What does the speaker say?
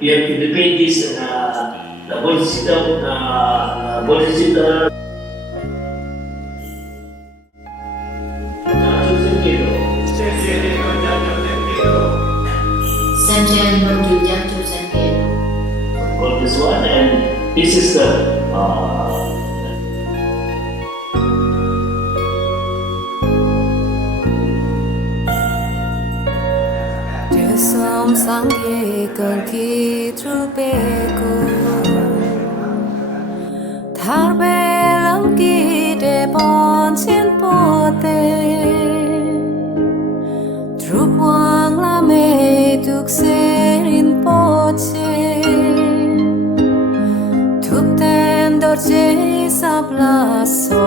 you have the pages the body system, body system. Sentian berjujur sentian. Got this one, and this is the Som sangye kanki trupeko Tharbe lamki de ponchin pote Trupwang lame tuk serin poche Tup ten dorje sabla so